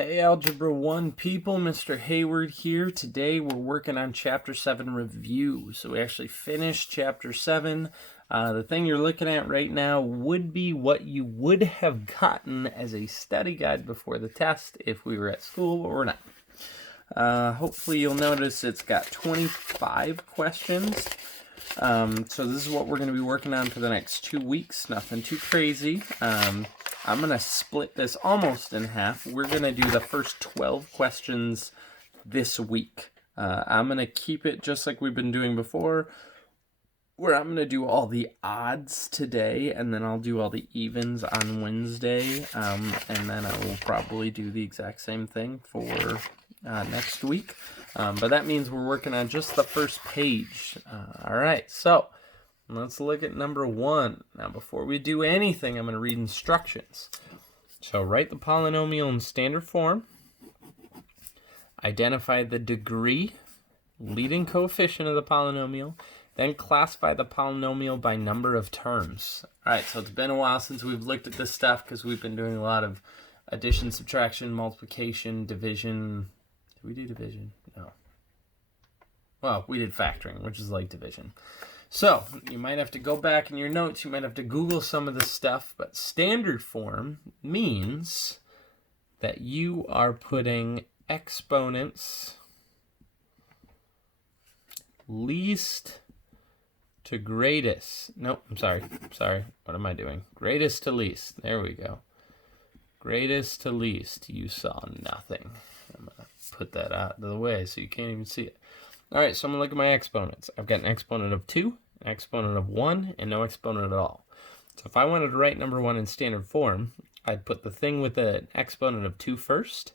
Hey Algebra 1 people, Mr. Hayward here. Today we're working on Chapter 7 review. So we actually finished Chapter 7. The thing you're looking at right now would be what you would have gotten as a study guide before the test if we were at school, but we're not. Hopefully you'll notice it's got 25 questions. So this is what we're going to be working on for the next 2 weeks. Nothing too crazy. I'm going to split this almost in half. We're going to do the first 12 questions this week. I'm going to keep it just like we've been doing before, where I'm going to do all the odds today, and then I'll do all the evens on Wednesday, and then I will probably do the exact same thing for next week. But that means we're working on just the first page. All right, so let's look at number 1. Now, before we do anything, I'm going to read instructions. So write the polynomial in standard form. Identify the degree, leading coefficient of the polynomial. Then classify the polynomial by number of terms. All right, so it's been a while since we've looked at this stuff because we've been doing a lot of addition, subtraction, multiplication, division. Did we do division? No. Well, we did factoring, which is like division. So you might have to go back in your notes. You might have to Google some of this stuff. But standard form means that you are putting exponents least to greatest. Nope, I'm sorry. What am I doing? Greatest to least. There we go. Greatest to least. You saw nothing. I'm going to put that out of the way so you can't even see it. All right, so I'm going to look at my exponents. I've got an exponent of 2, an exponent of 1, and no exponent at all. So if I wanted to write number 1 in standard form, I'd put the thing with an exponent of 2 first,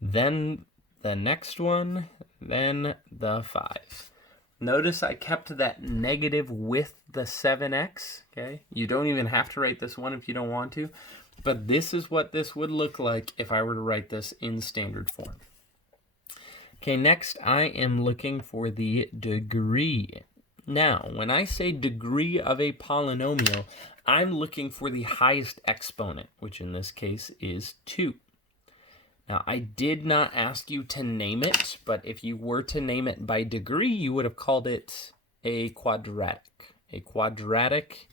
then the next one, then the 5. Notice I kept that negative with the 7x, okay? You don't even have to write this one if you don't want to, but this is what this would look like if I were to write this in standard form. Okay, next I am looking for the degree. Now, when I say degree of a polynomial, I'm looking for the highest exponent, which in this case is 2. Now, I did not ask you to name it, but if you were to name it by degree, you would have called it a quadratic. A quadratic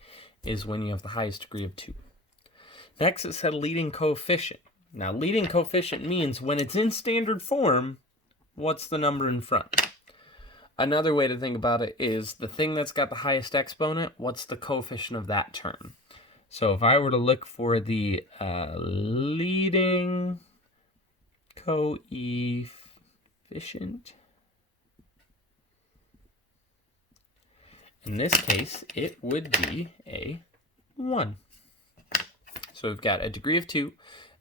is when you have the highest degree of 2. Next, it said leading coefficient. Now, leading coefficient means when it's in standard form, what's the number in front? Another way to think about it is the thing that's got the highest exponent, what's the coefficient of that term? So if I were to look for the leading coefficient, in this case, it would be a 1. So we've got a degree of 2,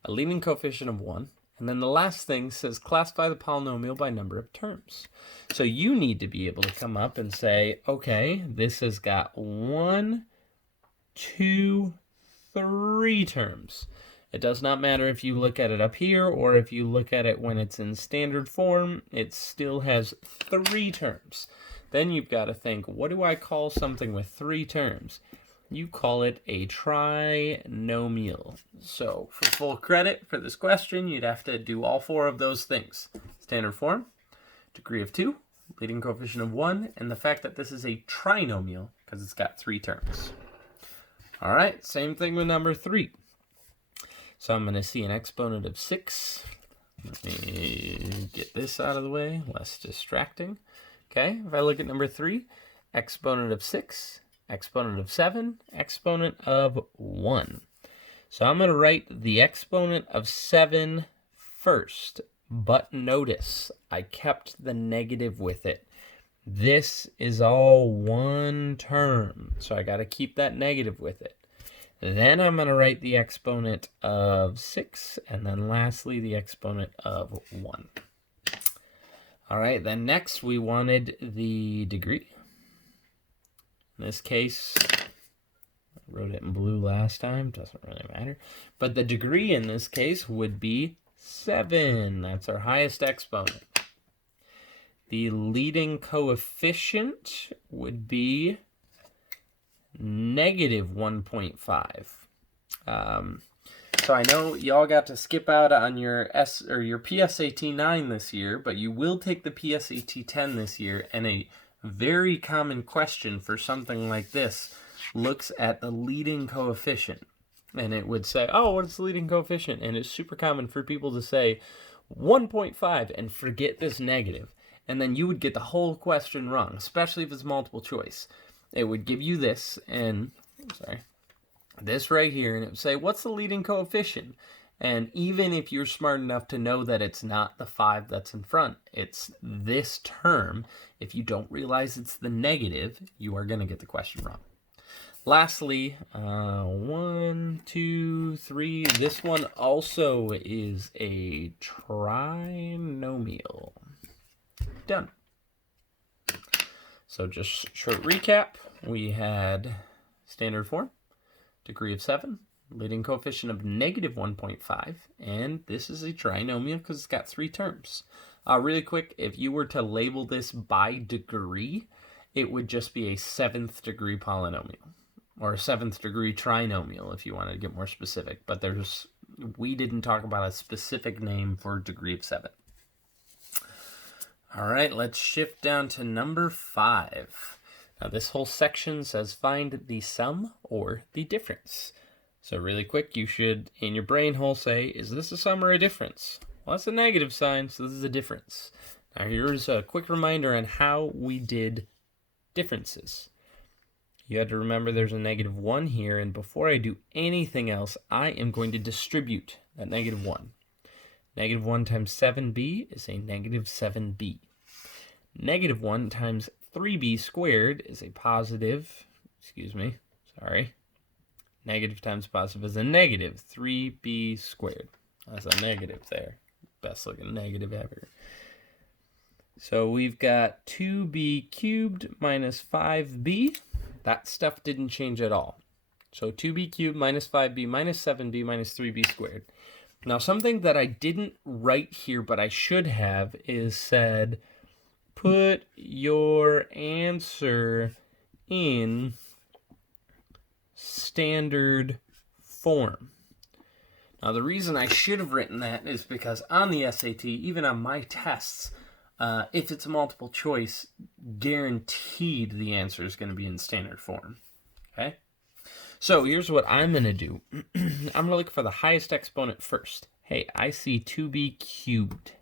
a leading coefficient of 1, and then the last thing says classify the polynomial by number of terms. So you need to be able to come up and say, okay, this has got 1, 2, 3 terms. It does not matter if you look at it up here or if you look at it when it's in standard form, it still has 3 terms. Then you've got to think, what do I call something with 3 terms? You call it a trinomial. So for full credit for this question, you'd have to do all 4 of those things. Standard form, degree of 2, leading coefficient of 1, and the fact that this is a trinomial because it's got 3 terms. All right, same thing with number 3. So I'm going to see an exponent of 6. Let me get this out of the way, less distracting. Okay, if I look at number 3, exponent of 6, exponent of 7, exponent of 1. So I'm going to write the exponent of 7 first, but notice I kept the negative with it. This is all one term, so I got to keep that negative with it. Then I'm going to write the exponent of 6, and then lastly the exponent of 1. All right, then next we wanted the degree. In this case, I wrote it in blue last time, doesn't really matter. But the degree in this case would be 7. That's our highest exponent. The leading coefficient would be negative 1.5. So I know y'all got to skip out on your PSAT 9 this year, but you will take the PSAT 10 this year, and a very common question for something like this looks at the leading coefficient. And it would say, oh, what's the leading coefficient? And it's super common for people to say 1.5 and forget this negative. And then you would get the whole question wrong, especially if it's multiple choice. It would give you this, and, this right here, and it would say, what's the leading coefficient? And even if you're smart enough to know that it's not the 5 that's in front, it's this term, if you don't realize it's the negative, you are going to get the question wrong. Lastly, 1, 2, 3. This one also is a trinomial. Done. So just short recap. We had standard form, degree of 7, leading coefficient of negative 1.5, and this is a trinomial because it's got 3 terms. Really quick, if you were to label this by degree, it would just be a 7th degree polynomial, or a 7th degree trinomial if you wanted to get more specific, but we didn't talk about a specific name for degree of 7. All right, let's shift down to number 5. Now this whole section says find the sum or the difference. So really quick, you should, in your brain hole, say, is this a sum or a difference? Well, that's a negative sign, so this is a difference. Now here's a quick reminder on how we did differences. You had to remember there's a negative 1 here, and before I do anything else, I am going to distribute that negative 1. Negative 1 times 7b is a negative 7b. Negative 1 times 3b squared is a positive, negative times positive is a negative 3b squared. That's a negative there. Best looking negative ever. So we've got 2b cubed minus 5b. That stuff didn't change at all. So 2b cubed minus 5b minus 7b minus 3b squared. Now something that I didn't write here but I should have is said put your answer in standard form. Now the reason I should have written that is because on the SAT, even on my tests, if it's a multiple choice, guaranteed the answer is going to be in standard form. Okay? So here's what I'm going to do. I'm going to look for the highest exponent first. Hey, I see 2b cubed.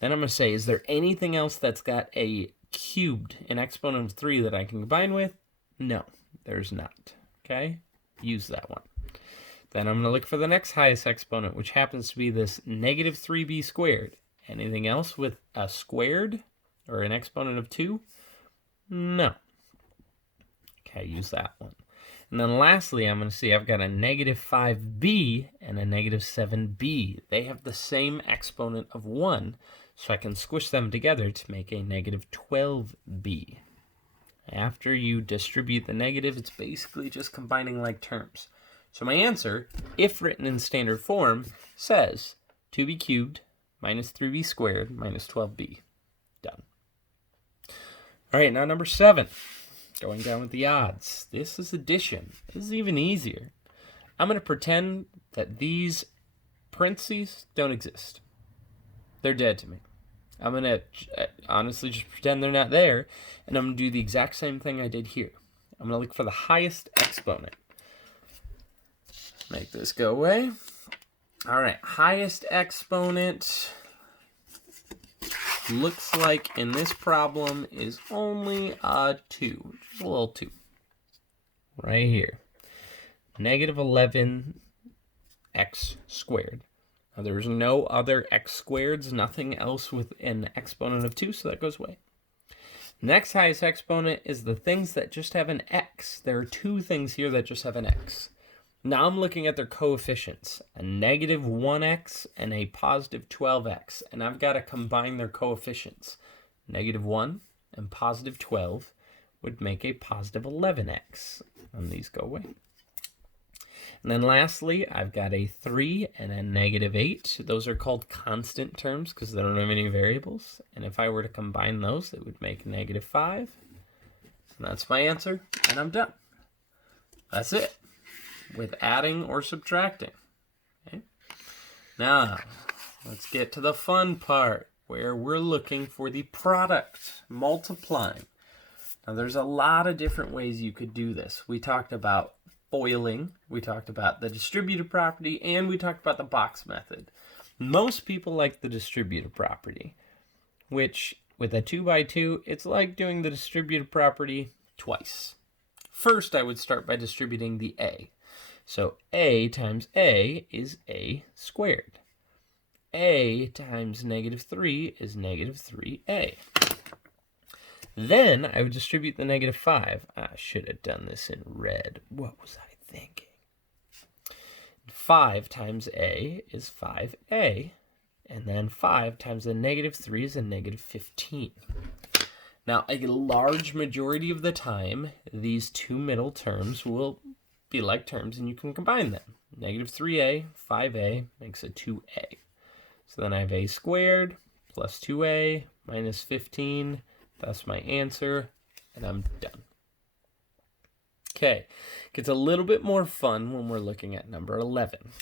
Then I'm going to say, is there anything else that's got a cubed, an exponent of 3 that I can combine with? No, there's not. Okay? Use that one. Then I'm going to look for the next highest exponent, which happens to be this negative 3b squared. Anything else with a squared or an exponent of 2? No. Okay, use that one. And then lastly, I'm going to see I've got a negative 5b and a negative 7b. They have the same exponent of 1, so I can squish them together to make a negative 12b. After you distribute the negative, it's basically just combining like terms. So my answer, if written in standard form, says 2b cubed minus 3b squared minus 12b. Done. All right, now number 7. Going down with the odds. This is addition. This is even easier. I'm going to pretend that these parentheses don't exist. They're dead to me. I'm going to honestly just pretend they're not there, and I'm going to do the exact same thing I did here. I'm going to look for the highest exponent. Make this go away. All right, highest exponent looks like in this problem is only a 2, just a little 2. Right here. Negative 11x squared. Now there's no other x squareds, nothing else with an exponent of 2, so that goes away. Next highest exponent is the things that just have an x. There are 2 things here that just have an x. Now I'm looking at their coefficients, a negative 1x and a positive 12x, and I've got to combine their coefficients. Negative 1 and positive 12 would make a positive 11x, and these go away. And then lastly, I've got a 3 and a negative 8. Those are called constant terms because they don't have any variables, and if I were to combine those, it would make negative 5. And that's my answer, and I'm done. That's it. With adding or subtracting. Now, let's get to the fun part where we're looking for the product, multiplying. Now, there's a lot of different ways you could do this. We talked about foiling, we talked about the distributive property, and we talked about the box method. Most people like the distributive property, which with a 2 by 2, it's like doing the distributive property twice. First, I would start by distributing the a. So a times a is a squared. A times -3 is -3a. Then I would distribute the -5. I should have done this in red. What was I thinking? 5 times a is 5a. And then 5 times the -3 is a -15. Now, a large majority of the time, these two middle terms will be like terms, and you can combine them. -3a, 5a makes a 2a. So then I have a squared plus 2a minus 15. That's my answer, and I'm done. Okay, gets a little bit more fun when we're looking at number 11.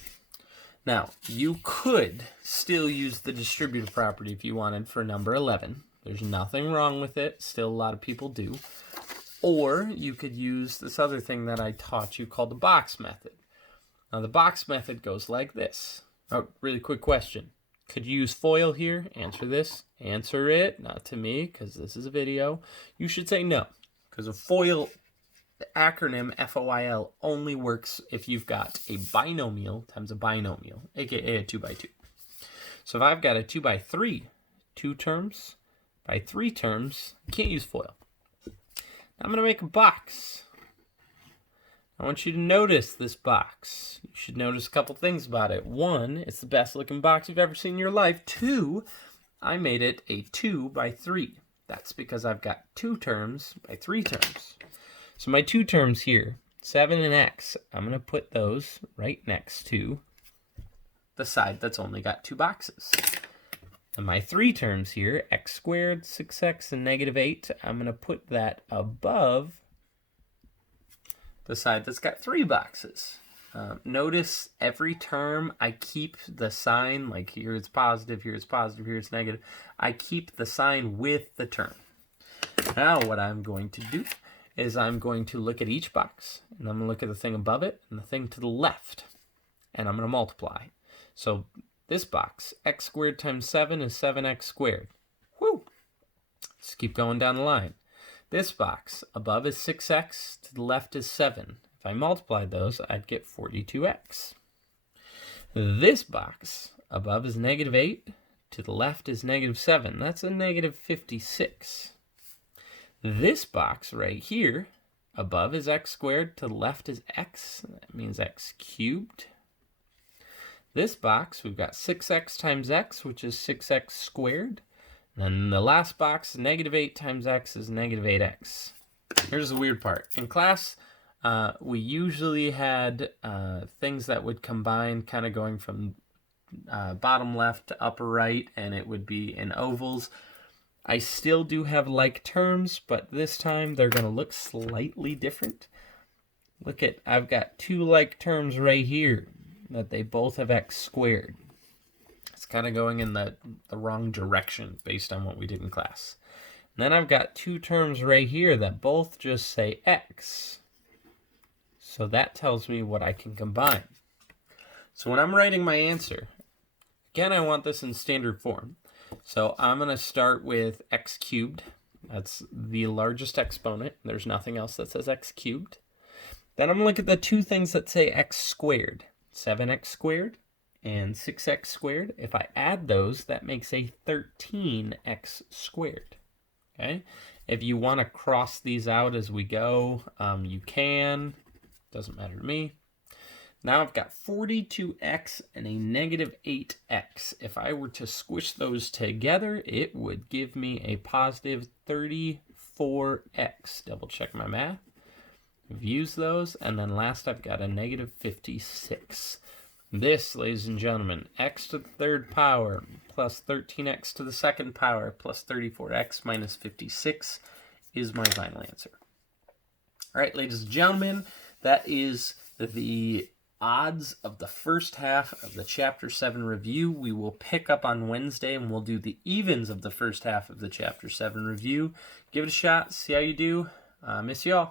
Now, you could still use the distributive property if you wanted for number 11. There's nothing wrong with it. Still, a lot of people do. Or you could use this other thing that I taught you called the box method. Now, the box method goes like this. Oh, really quick question. Could you use FOIL here? Answer this. Answer it. Not to me, because this is a video. You should say no, because a FOIL, the acronym FOIL, only works if you've got a binomial times a binomial, aka a 2 by 2. So if I've got a 2 by 3, 2 terms by 3 terms, I can't use FOIL. Now I'm going to make a box. I want you to notice this box. You should notice a couple things about it. 1, it's the best looking box you've ever seen in your life. 2, I made it a 2 by 3. That's because I've got 2 terms by 3 terms. So my 2 terms here, 7 and x, I'm going to put those right next to the side that's only got 2 boxes. And my 3 terms here, x squared, 6x, and -8, I'm going to put that above the side that's got 3 boxes. Notice every term I keep the sign, like here it's positive, here it's positive, here it's negative. I keep the sign with the term. Now what I'm going to do is I'm going to look at each box, and I'm going to look at the thing above it and the thing to the left, and I'm going to multiply. So this box, x squared times 7 is 7x squared. Whew! Let's keep going down the line. This box above is 6x, to the left is 7. If I multiplied those, I'd get 42x. This box above is -8, to the left is -7. That's a -56. This box right here, above is x squared, to the left is x. That means x cubed. This box, we've got 6x times x, which is 6x squared. And then the last box, -8 times x is -8x. Here's the weird part. In class, we usually had things that would combine, kind of going from bottom left to upper right, and it would be in ovals. I still do have like terms, but this time they're going to look slightly different. Look at, I've got 2 like terms right here that they both have x squared. It's kind of going in the wrong direction based on what we did in class. And then I've got 2 terms right here that both just say x. So that tells me what I can combine. So when I'm writing my answer, again, I want this in standard form. So I'm going to start with x cubed. That's the largest exponent. There's nothing else that says x cubed. Then I'm going to look at the 2 things that say x squared. 7x squared and 6x squared. If I add those, that makes a 13x squared. Okay? If you want to cross these out as we go, you can. Doesn't matter to me. Now I've got 42x and a -8x. If I were to squish those together, it would give me a positive 34x. Double check my math. We've used those. And then last I've got a -56. This, ladies and gentlemen, x to the 3rd power plus 13x to the 2nd power plus 34x minus 56 is my final answer. All right, ladies and gentlemen, that is the odds of the first half of the Chapter 7 review. We will pick up on Wednesday, and we'll do the evens of the first half of the Chapter 7 review. Give it a shot. See how you do. Miss y'all.